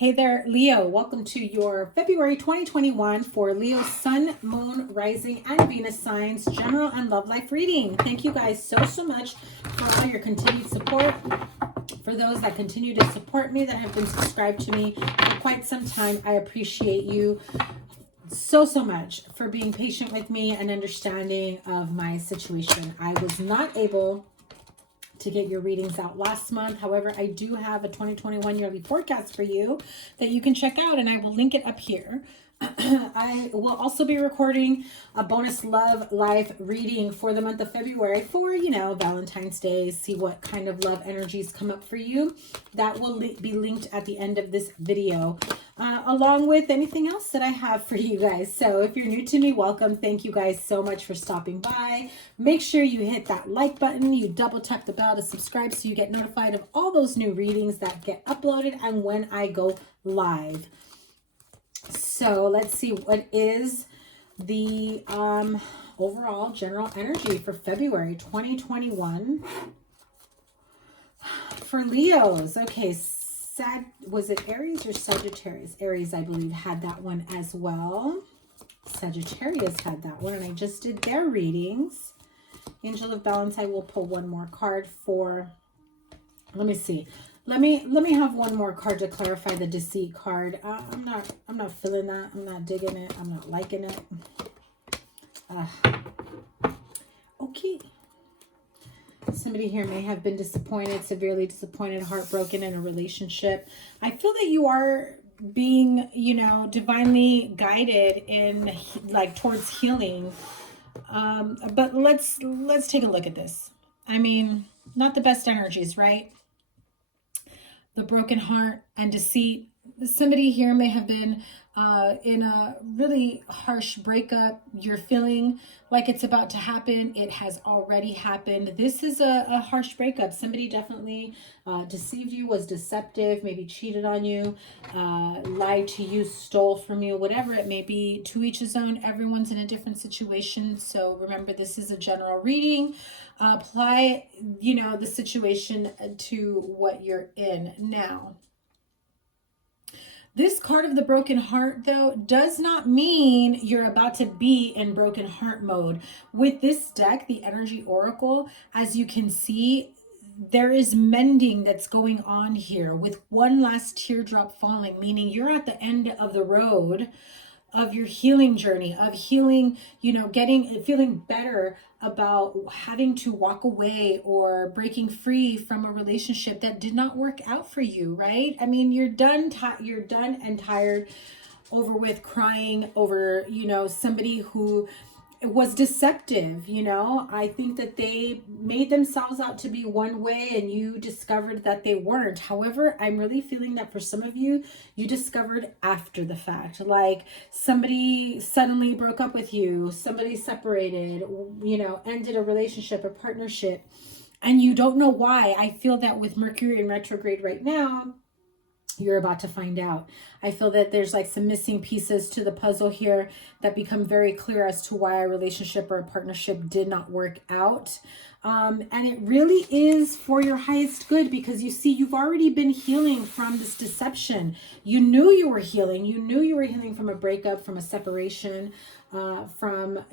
Hey there, Leo. Welcome to your February 2021 for Leo Sun, Moon, Rising, and Venus signs general and love life reading. Thank you guys so much for all your continued support. For those that continue to support me, that have been subscribed to me for quite some time, I appreciate you so much for being patient with me and understanding of my situation. I was not able to get your readings out last month. However, I do have a 2021 yearly forecast for you that you can check out, and I will link it up here. I will also be recording a bonus love life reading for the month of February for, Valentine's Day. See what kind of love energies come up for you. That will be linked at the end of this video, along with anything else that I have for you guys. So if you're new to me, welcome. Thank you guys so much for stopping by. Make sure you hit that like button. You double tap the bell to subscribe so you get notified of all those new readings that get uploaded and when I go live. So let's see, what is the overall general energy for February 2021 for Leos? Okay, was it Aries or Sagittarius? Aries, I believe, had that one as well. Sagittarius had that one, and I just did their readings. Angel of Balance, I will pull one more card for, let me see. Let me have one more card to clarify the deceit card. I'm not feeling that. I'm not digging it. I'm not liking it. Okay. Somebody here may have been disappointed, severely disappointed, heartbroken in a relationship. I feel that you are being, divinely guided in towards healing. But let's take a look at this. I mean, not the best energies, right? The broken heart and deceit. Somebody here may have been in a really harsh breakup. You're feeling like it's about to happen. It has already happened. This is a harsh breakup. Somebody definitely deceived you, was deceptive, maybe cheated on you, lied to you, stole from you, whatever it may be. To each his own. Everyone's in a different situation. So remember, this is a general reading. Apply, the situation to what you're in now. This card of the broken heart, though, does not mean you're about to be in broken heart mode. With this deck, the Energy Oracle, as you can see, there is mending that's going on here with one last teardrop falling, meaning you're at the end of the road of your healing journey, of healing, feeling better about having to walk away or breaking free from a relationship that did not work out for you, right? I mean, you're done and tired over with crying over, somebody who was deceptive. I think that they made themselves out to be one way and you discovered that they weren't. However, I'm really feeling that for some of you, you discovered after the fact, like somebody suddenly broke up with you, somebody separated, ended a relationship, a partnership, and you don't know why. I feel that with Mercury in retrograde right now, you're about to find out. I feel that there's like some missing pieces to the puzzle here that become very clear as to why a relationship or a partnership did not work out. And it really is for your highest good, because you see, you've already been healing from this deception. You knew you were healing. You knew you were healing from a breakup, from a separation, from,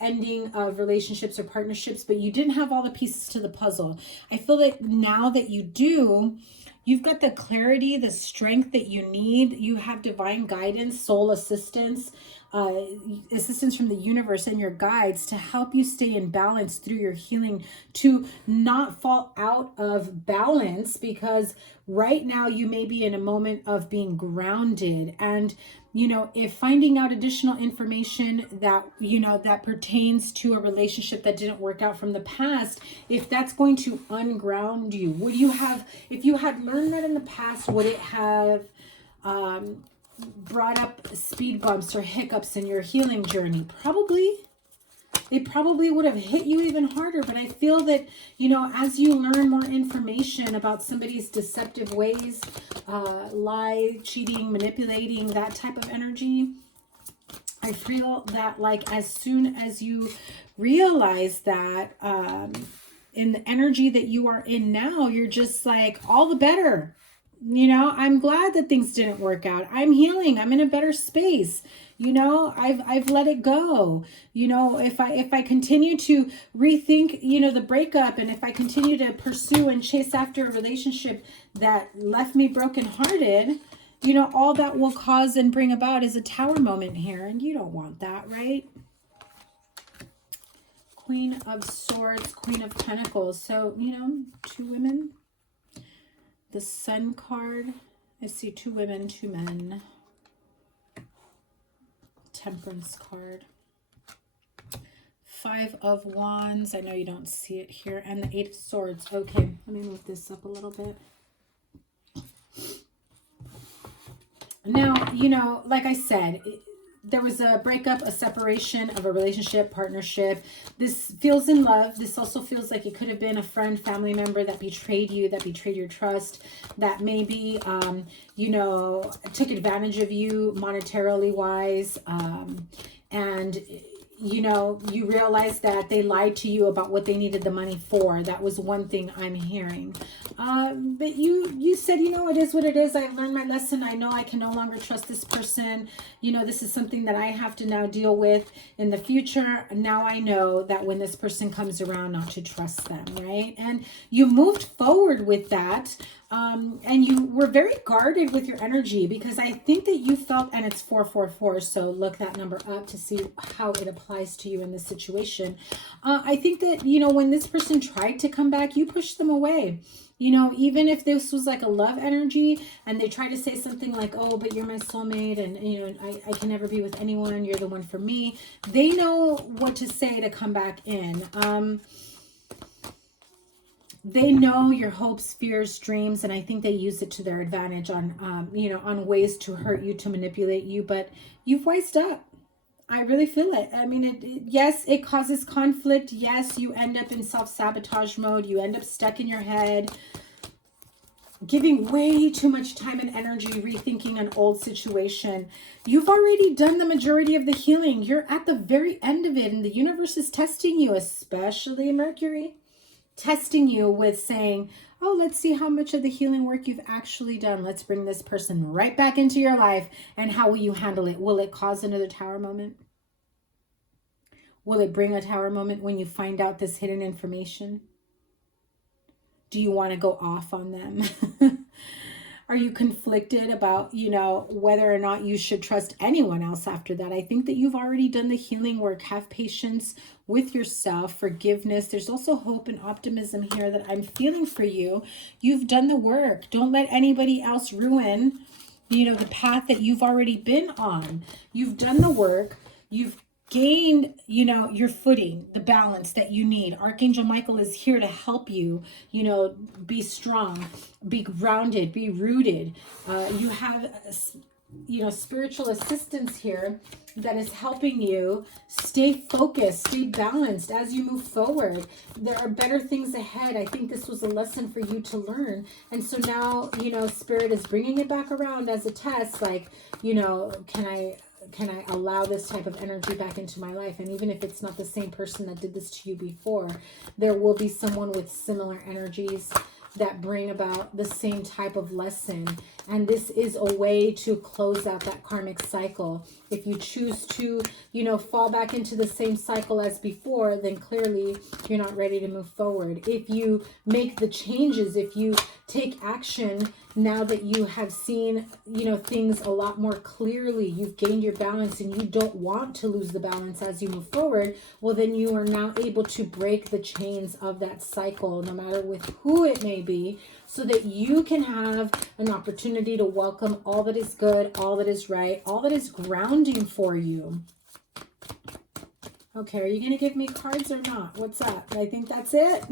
ending of relationships or partnerships, but you didn't have all the pieces to the puzzle. I feel that now that you do, you've got the clarity, the strength that you need. You have divine guidance, soul assistance, assistance from the universe and your guides to help you stay in balance through your healing, to not fall out of balance, because right now you may be in a moment of being grounded. And if finding out additional information that that pertains to a relationship that didn't work out from the past, if that's going to unground you, would you have, if you had learned that in the past, would it have brought up speed bumps or hiccups in your healing journey? Probably. They probably would have hit you even harder. But I feel that, as you learn more information about somebody's deceptive ways, lie, cheating, manipulating, that type of energy, I feel that like as soon as you realize that in the energy that you are in now, you're just like, all the better. You know, I'm glad that things didn't work out. I'm healing. I'm in a better space. You know, I've let it go. You know, if I continue to rethink, you know, the breakup, and if I continue to pursue and chase after a relationship that left me brokenhearted, you know, all that will cause and bring about is a tower moment here, and you don't want that, right? Queen of Swords, Queen of Pentacles. So, you know, two women. The Sun card. I see two women, two men. Temperance card. Five of Wands. I know you don't see it here. And the Eight of Swords. Okay, let me move this up a little bit. Now, you know, like I said, there was a breakup, a separation of a relationship, partnership. This feels in love. This also feels like it could have been a friend, family member that betrayed you, that betrayed your trust, that maybe, you know, took advantage of you monetarily wise. And, you know, you realize that they lied to you about what they needed the money for. That was one thing I'm hearing. But you said, you know, it is what it is. I learned my lesson. I know I can no longer trust this person. You know, this is something that I have to now deal with in the future. Now I know that when this person comes around, not to trust them, right? And you moved forward with that. And you were very guarded with your energy, because I think that you felt, and it's 444, so look that number up to see how it applies to you in this situation. I think that, you know, when this person tried to come back, you pushed them away. You know, even if this was like a love energy and they try to say something like, oh, but you're my soulmate, and, you know, I can never be with anyone. You're the one for me. They know what to say to come back in. They know your hopes, fears, dreams, and I think they use it to their advantage on, you know, on ways to hurt you, to manipulate you, but you've wised up. I really feel it. I mean, yes, it causes conflict. Yes, you end up in self-sabotage mode. You end up stuck in your head, giving way too much time and energy rethinking an old situation. You've already done the majority of the healing. You're at the very end of it, and the universe is testing you, especially Mercury. Testing you with saying, oh, let's see how much of the healing work you've actually done. Let's bring this person right back into your life. And how will you handle it? Will it cause another tower moment? Will it bring a tower moment when you find out this hidden information? Do you want to go off on them? Are you conflicted about, you know, whether or not you should trust anyone else after that? I think that you've already done the healing work. Have patience with yourself, forgiveness. There's also hope and optimism here that I'm feeling for you. You've done the work. Don't let anybody else ruin, you know, the path that you've already been on. You've done the work. You've gained, you know, your footing, the balance that you need. Archangel Michael is here to help you, you know, be strong, be grounded, be rooted. You have, you know, spiritual assistance here that is helping you stay focused, stay balanced as you move forward. There are better things ahead. I think this was a lesson for you to learn. And so now, you know, Spirit is bringing it back around as a test, like, you know, can I allow this type of energy back into my life? And even if it's not the same person that did this to you before, there will be someone with similar energies that bring about the same type of lesson. And this is a way to close out that karmic cycle. If you choose to, you know, fall back into the same cycle as before, then clearly you're not ready to move forward. If you make the changes, if you take action now that you have seen, you know, things a lot more clearly, you've gained your balance and you don't want to lose the balance as you move forward, well, then you are now able to break the chains of that cycle, no matter with who it may be, so that you can have an opportunity to welcome all that is good, all that is right, all that is grounding for you. Okay, are you going to give me cards or not? What's up? I think that's it.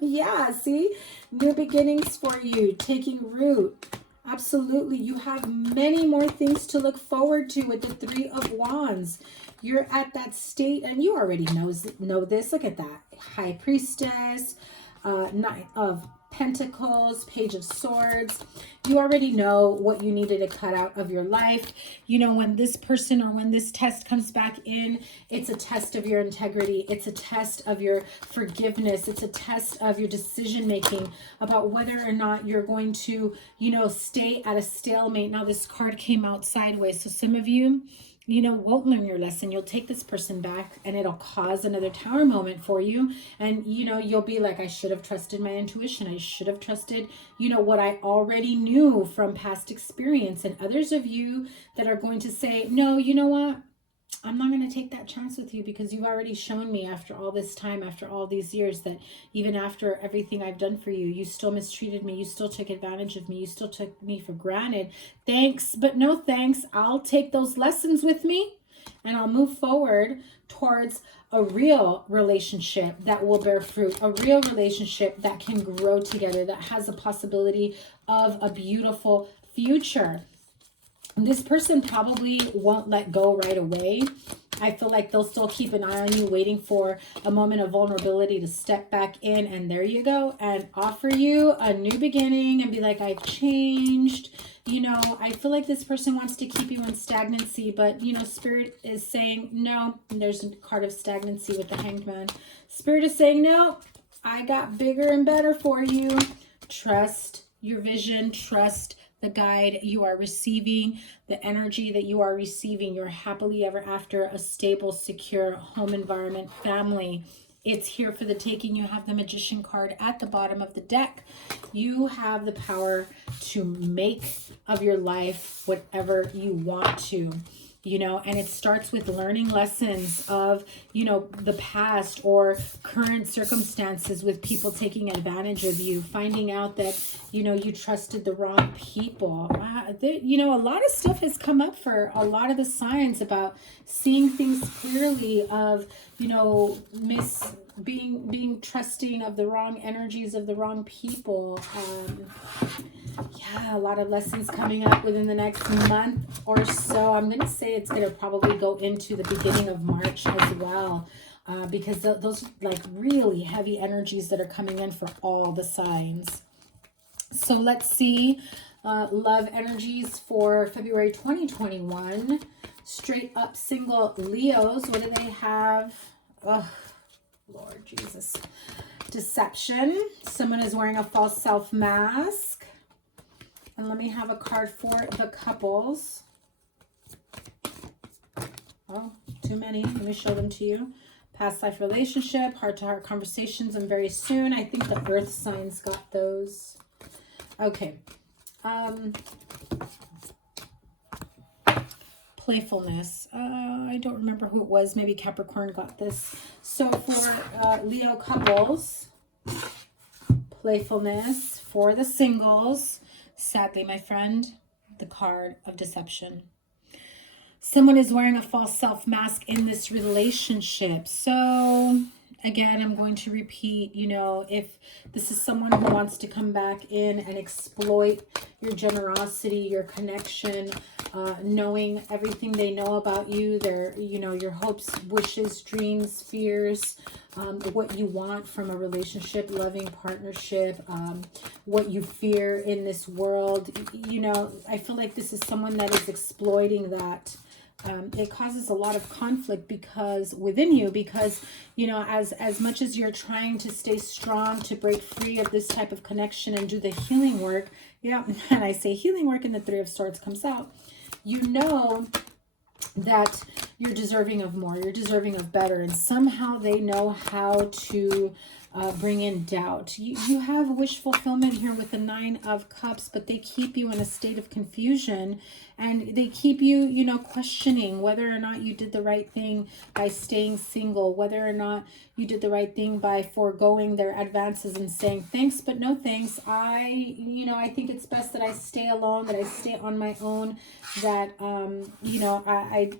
Yeah, see? New beginnings for you, taking root. Absolutely. You have many more things to look forward to with the Three of Wands. You're at that state, and you already know this. Look at that. High Priestess, Knight of Pentacles, Page of Swords. You already know what you needed to cut out of your life. You know, when this person or when this test comes back in, it's a test of your integrity. It's a test of your forgiveness. It's a test of your decision making about whether or not you're going to, you know, stay at a stalemate. Now this card came out sideways. So some of you, you know, won't learn your lesson. You'll take this person back and it'll cause another tower moment for you. And, you know, you'll be like, I should have trusted my intuition. I should have trusted, you know, what I already knew from past experience. And others of you that are going to say, no, you know what? I'm not going to take that chance with you because you've already shown me after all this time, after all these years, that even after everything I've done for you, you still mistreated me. You still took advantage of me. You still took me for granted. Thanks, but no thanks. I'll take those lessons with me and I'll move forward towards a real relationship that will bear fruit, a real relationship that can grow together, that has a possibility of a beautiful future. This person probably won't let go right away. I feel like they'll still keep an eye on you, waiting for a moment of vulnerability to step back in, and there you go, and offer you a new beginning and be like, I've changed. You know, I feel like this person wants to keep you in stagnancy, but, you know, Spirit is saying no. And there's a card of stagnancy with the Hanged Man. Spirit is saying, no, I got bigger and better for you. Trust your vision. Trust the guide you are receiving, the energy that you are receiving. You're happily ever after, a stable, secure home environment, family. It's here for the taking. You have the Magician card at the bottom of the deck. You have the power to make of your life whatever you want to. You know, and it starts with learning lessons of, you know, the past or current circumstances with people taking advantage of you, finding out that, you know, you trusted the wrong people. You know, a lot of stuff has come up for a lot of the signs about seeing things clearly, of, you know, being trusting of the wrong energies of the wrong people. Yeah, a lot of lessons coming up within the next month or so. I'm going to say it's going to probably go into the beginning of March as well, because those like really heavy energies that are coming in for all the signs. So let's see love energies for February 2021. Straight up single Leos. What do they have? Oh, Lord Jesus. Deception. Someone is wearing a false self mask. And let me have a card for the couples. Oh, too many. Let me show them to you. Past life relationship, heart-to-heart conversations, and very soon. I think the earth signs got those. Okay. Playfulness. I don't remember who it was. Maybe Capricorn got this. So for Leo couples, playfulness. For the singles, sadly, my friend, the card of deception. Someone is wearing a false self mask in this relationship. So again, I'm going to repeat, you know, if this is someone who wants to come back in and exploit your generosity, your connection, knowing everything they know about you, their, you know, your hopes, wishes, dreams, fears, what you want from a relationship, loving partnership, what you fear in this world. You know, I feel like this is someone that is exploiting that. It causes a lot of conflict within you, because, you know, as much as you're trying to stay strong to break free of this type of connection and do the healing work. Yeah, and I say healing work and the Three of Swords comes out. You know that you're deserving of more, you're deserving of better, and somehow they know how to bring in doubt. You have wish fulfillment here with the Nine of Cups, but they keep you in a state of confusion, and they keep you, you know, questioning whether or not you did the right thing by staying single, whether or not you did the right thing by foregoing their advances and saying thanks but no thanks. I think it's best that I stay alone, that I stay on my own, that you know, I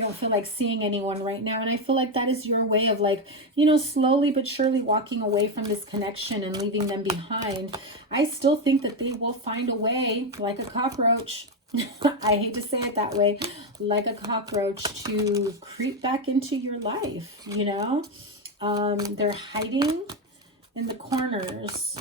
don't feel like seeing anyone right now. And I feel like that is your way of, like, you know, slowly but surely walking away from this connection and leaving them behind. I still think that they will find a way, like a cockroach. I hate to say it that way, like a cockroach, to creep back into your life, you know. They're hiding in the corners.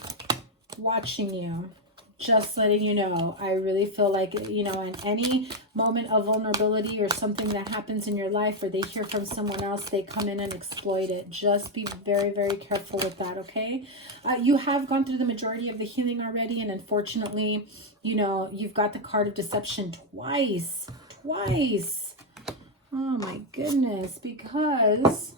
watching you. Just letting you know, I really feel like, you know, in any moment of vulnerability or something that happens in your life, or they hear from someone else, they come in and exploit it. Just be very, very careful with that, okay? You have gone through the majority of the healing already, and unfortunately, you know, you've got the card of deception twice. Twice. Oh my goodness, because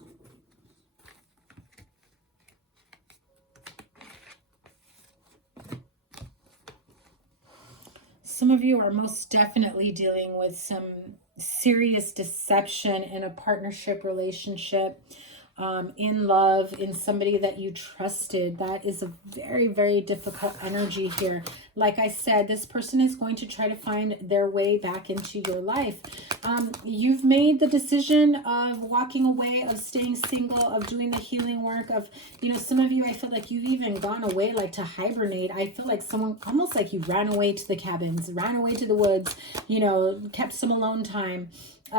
some of you are most definitely dealing with some serious deception in a partnership relationship, in love, in somebody that you trusted. That is a very, very difficult energy here. Like I said, this person is going to try to find their way back into your life. You've made the decision of walking away, of staying single, of doing the healing work, of, you know, some of you, I feel like you've even gone away like to hibernate. I feel like someone, almost like you ran away to the cabins, ran away to the woods, you know, kept some alone time.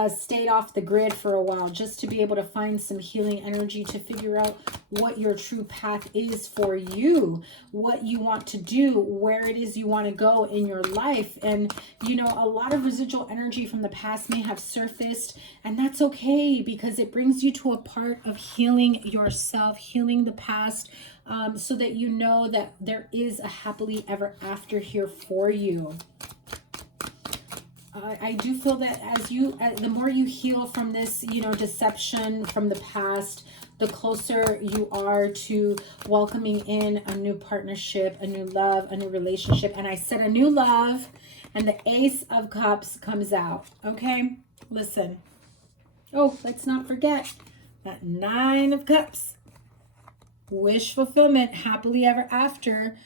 Stayed off the grid for a while just to be able to find some healing energy, to figure out what your true path is for you, what you want to do, where it is you want to go in your life. And, you know, a lot of residual energy from the past may have surfaced, and that's okay, because it brings you to a part of healing yourself, healing the past, so that you know that there is a happily ever after here for you. I do feel that the more you heal from this, you know, deception from the past, the closer you are to welcoming in a new partnership, a new love, a new relationship. And I said a new love, and the Ace of Cups comes out. Okay, listen. Oh, let's not forget that Nine of Cups. Wish fulfillment, happily ever after.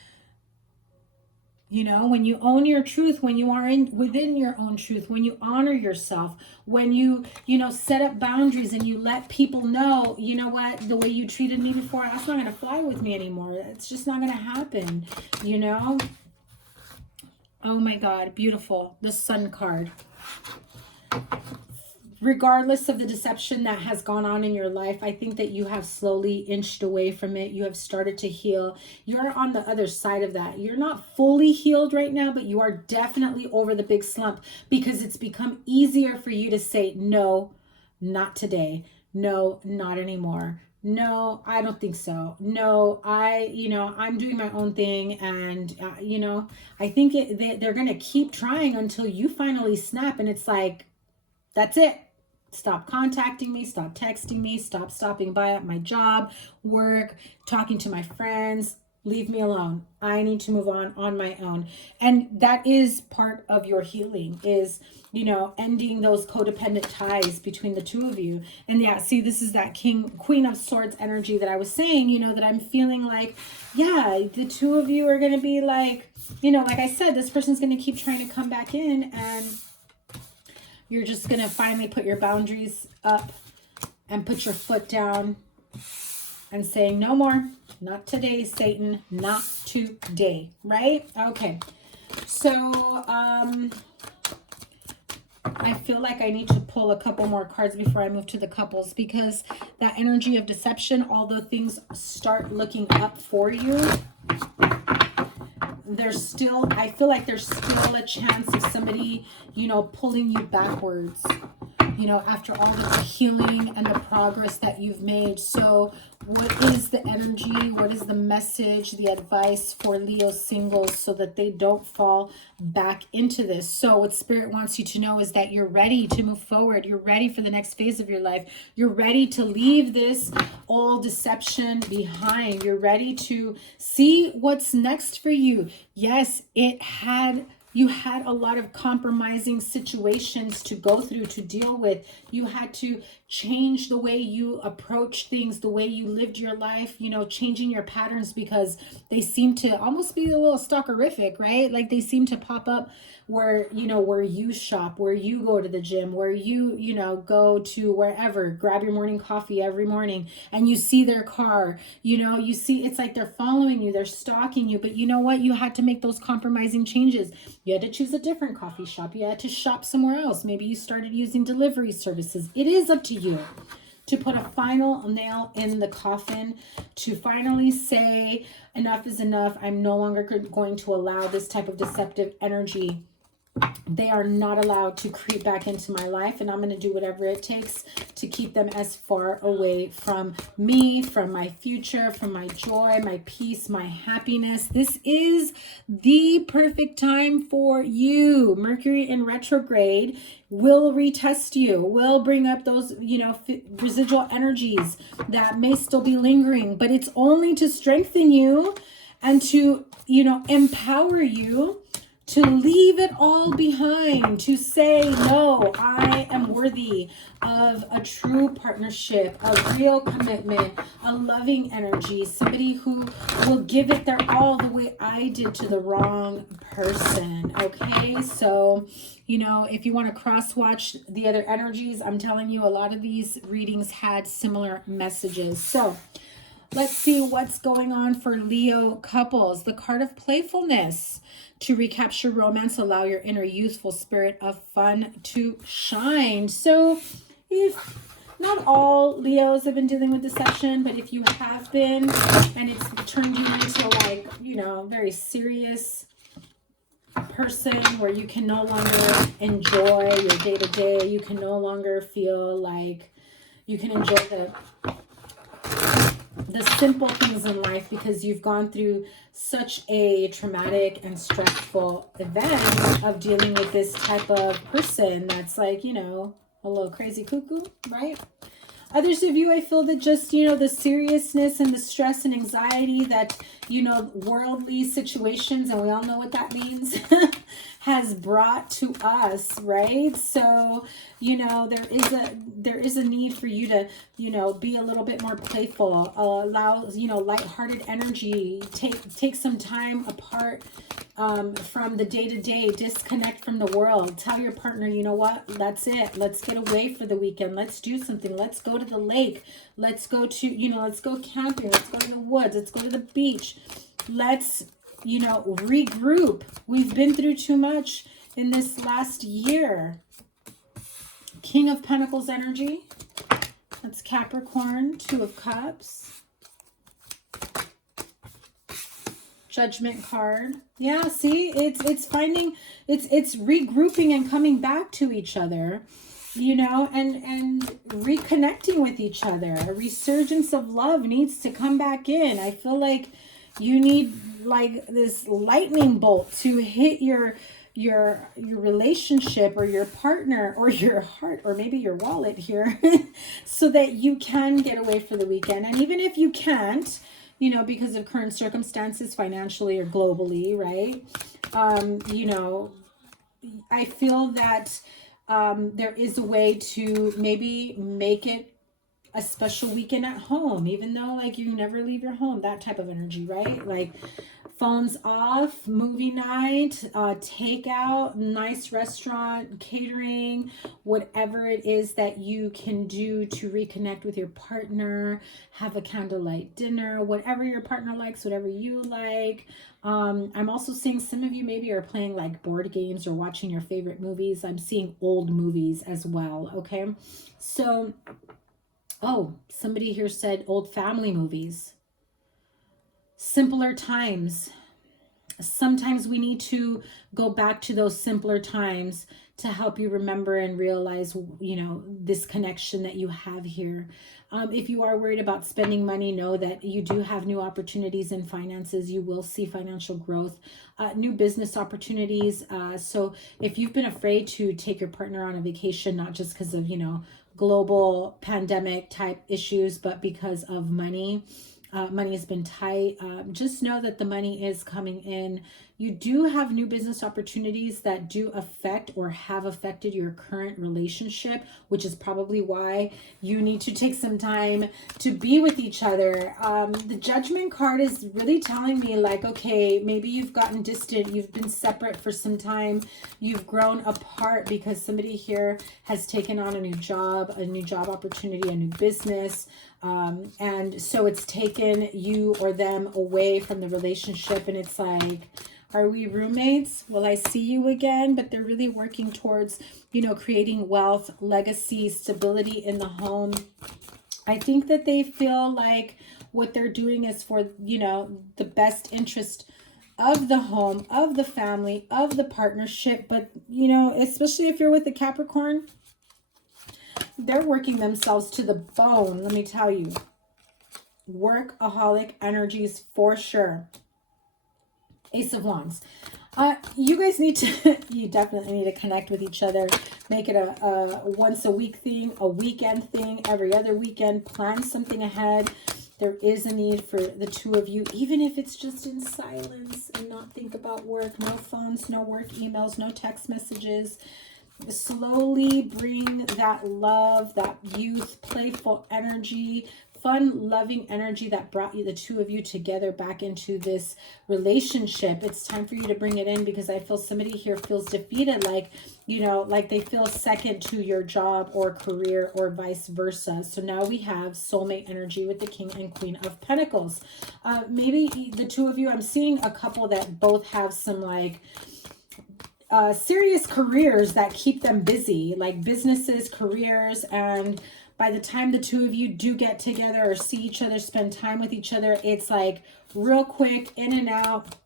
You know, when you own your truth, when you are within your own truth, when you honor yourself, when you know, set up boundaries and you let people know, you know what, the way you treated me before, that's not going to fly with me anymore. It's just not going to happen, you know? Oh my God, beautiful. The Sun card. Regardless of the deception that has gone on in your life, I think that you have slowly inched away from it. You have started to heal. You're on the other side of that. You're not fully healed right now, but you are definitely over the big slump, because it's become easier for you to say, no, not today. No, not anymore. No, I don't think so. No, I'm doing my own thing. And, you know, I think they're going to keep trying until you finally snap. And it's like, that's it. Stop contacting me, stop texting me, stop stopping by at my job, work, talking to my friends. Leave me alone. I need to move on my own. And that is part of your healing, is, you know, ending those codependent ties between the two of you. And yeah, see, this is that Queen of Swords energy that I was saying, you know, that I'm feeling like, yeah, the two of you are going to be like, you know, like I said, this person's going to keep trying to come back in, and you're just going to finally put your boundaries up and put your foot down and saying, no more. Not today, Satan. Not today. Right? Okay. So, I feel like I need to pull a couple more cards before I move to the couples, because that energy of deception, although things start looking up for you, there's still, I feel like there's still a chance of somebody, you know, pulling you backwards, you know, after all the healing and the progress that you've made. So what is the energy? What is the message, the advice for Leo singles so that they don't fall back into this? So what Spirit wants you to know is that you're ready to move forward. You're ready for the next phase of your life. You're ready to leave this old deception behind. You're ready to see what's next for you. Yes, you had a lot of compromising situations to go through, to deal with. You had to change the way you approach things, the way you lived your life, you know, changing your patterns, because they seem to almost be a little stalkerific, right? Like they seem to pop up where, you know, where you shop, where you go to the gym, where you know, go to wherever, grab your morning coffee every morning, and you see their car, you know, you see, it's like they're following you, they're stalking you. But you know what? You had to make those compromising changes. You had to choose a different coffee shop. You had to shop somewhere else. Maybe you started using delivery services. It is up to you to put a final nail in the coffin, to finally say enough is enough. I'm no longer going to allow this type of deceptive energy. They are not allowed to creep back into my life, and I'm going to do whatever it takes to keep them as far away from me, from my future, from my joy, my peace, my happiness. This is the perfect time for you. Mercury in retrograde will retest you, will bring up those, you know, residual energies that may still be lingering, but it's only to strengthen you and to, you know, empower you to leave it all behind, to say, no, I am worthy of a true partnership, a real commitment, a loving energy, somebody who will give it their all the way I did to the wrong person, okay? So, you know, if you want to cross-watch the other energies, I'm telling you, a lot of these readings had similar messages. So, let's see what's going on for Leo couples. The card of playfulness. To recapture romance, allow your inner youthful spirit of fun to shine. So if not all Leos have been dealing with deception, but if you have been and it's turned you into, like, you know, very serious person where you can no longer enjoy your day-to-day, you can no longer feel like you can enjoy the simple things in life because you've gone through such a traumatic and stressful event of dealing with this type of person that's, like, you know, a little crazy cuckoo, right? Others of you, I feel that just, you know, the seriousness and the stress and anxiety that, you know, worldly situations, and we all know what that means, has brought to us, right? So, you know, there is a need for you to, you know, be a little bit more playful, allow, you know, lighthearted energy, take some time apart from the day-to-day, disconnect from the world. Tell your partner, you know what, that's it. Let's get away for the weekend. Let's do something. Let's go to the lake. Let's go to, you know, let's go camping. Let's go to the woods. Let's go to the beach. Let's, you know, regroup. We've been through too much in this last year. King of Pentacles energy. That's Capricorn. Two of Cups. Judgment card. Yeah, see, it's finding, it's regrouping and coming back to each other, you know, and reconnecting with each other. A resurgence of love needs to come back in. I feel like you need, like, this lightning bolt to hit your relationship or your partner or your heart or maybe your wallet here so that you can get away for the weekend. And even if you can't, you know, because of current circumstances financially or globally, right? You know, I feel that there is a way to maybe make it a special weekend at home, even though, like, you never leave your home, that type of energy, right? Like, phones off, movie night, takeout, nice restaurant, catering, whatever it is that you can do to reconnect with your partner, have a candlelight dinner, whatever your partner likes, whatever you like. I'm also seeing some of you maybe are playing, like, board games or watching your favorite movies. I'm seeing old movies as well, okay? So, oh, somebody here said old family movies. Simpler times. Sometimes we need to go back to those simpler times to help you remember and realize, you know, this connection that you have here. If you are worried about spending money, know that you do have new opportunities in finances. You will see financial growth, new business opportunities. So if you've been afraid to take your partner on a vacation, not just because of, you know, global pandemic type issues, but because of money, money has been tight. Just know that the money is coming in. You do have new business opportunities that do affect or have affected your current relationship, which is probably why you need to take some time to be with each other. The Judgment card is really telling me, like, okay, maybe you've gotten distant, you've been separate for some time, you've grown apart because somebody here has taken on a new job opportunity, a new business. And so it's taken you or them away from the relationship, and it's like, are we roommates? Will I see you again? But they're really working towards, you know, creating wealth, legacy, stability in the home. I think that they feel like what they're doing is for, you know, the best interest of the home, of the family, of the partnership. But, you know, especially if you're with the Capricorn, they're working themselves to the bone, let me tell you. Workaholic energies for sure. Ace of Wands. You guys need to, you definitely need to connect with each other. Make it a once a week thing, a weekend thing, every other weekend. Plan something ahead. There is a need for the two of you, even if it's just in silence and not think about work. No phones, no work emails, no text messages. Slowly bring that love, that youth, playful energy, fun, loving energy that brought you, the two of you together, back into this relationship. It's time for you to bring it in, because I feel somebody here feels defeated, like, you know, like they feel second to your job or career, or vice versa. So now we have soulmate energy with the King and Queen of Pentacles. Maybe the two of you, I'm seeing a couple that both have some like serious careers that keep them busy, like businesses, careers, and by the time the two of you do get together or see each other, spend time with each other, it's like real quick, in and out.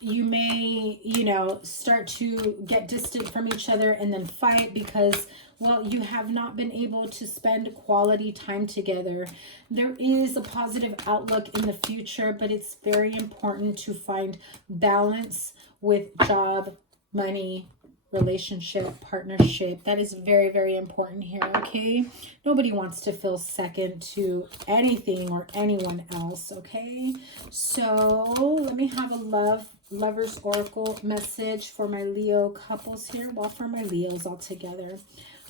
You may, you know, start to get distant from each other and then fight because, well, you have not been able to spend quality time together. There is a positive outlook in the future, but it's very important to find balance with job, money, relationship, partnership. That is very, very important here, okay? Nobody wants to feel second to anything or anyone else, okay? So let me have a Lover's Oracle message for my Leo couples here. Well, for my Leos all together.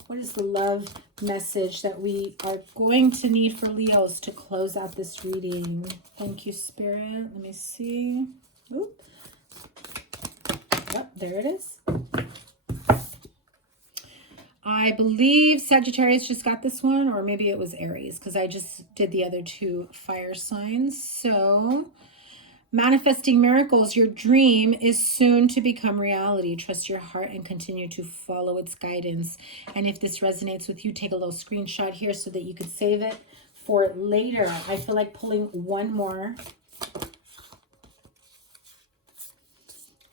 What is the love message that we are going to need for Leos to close out this reading? Thank you, Spirit. Let me see. Oop. Oh, there it is. I believe Sagittarius just got this one, or maybe it was Aries, because I just did the other two fire signs. So, manifesting miracles, your dream is soon to become reality. Trust your heart and continue to follow its guidance. And if this resonates with you, take a little screenshot here so that you could save it for later. I feel like pulling one more.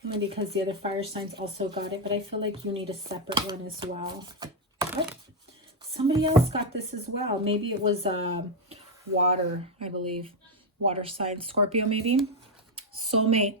Only because the other fire signs also got it, but I feel like you need a separate one as well. Oh, somebody else got this as well. Maybe it was water, I believe. Water sign, Scorpio maybe. Soulmate.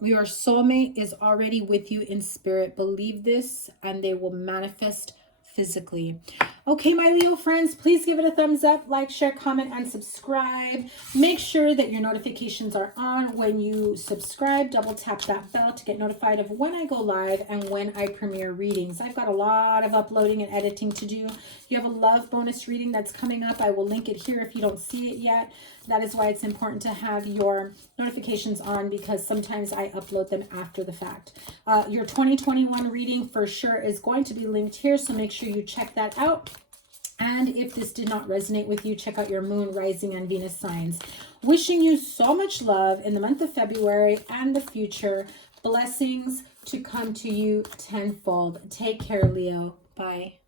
Your soulmate is already with you in spirit. Believe this and they will manifest physically. Okay, my Leo friends, please give it a thumbs up, like, share, comment, and subscribe. Make sure that your notifications are on when you subscribe. Double tap that bell to get notified of when I go live and when I premiere readings. I've got a lot of uploading and editing to do. You have a love bonus reading that's coming up. I will link it here if you don't see it yet. That is why it's important to have your notifications on, because sometimes I upload them after the fact. Your 2021 reading for sure is going to be linked here, so make sure you check that out. And if this did not resonate with you, check out your moon, rising, and Venus signs. Wishing you so much love in the month of February and the future. Blessings to come to you tenfold. Take care, Leo. Bye.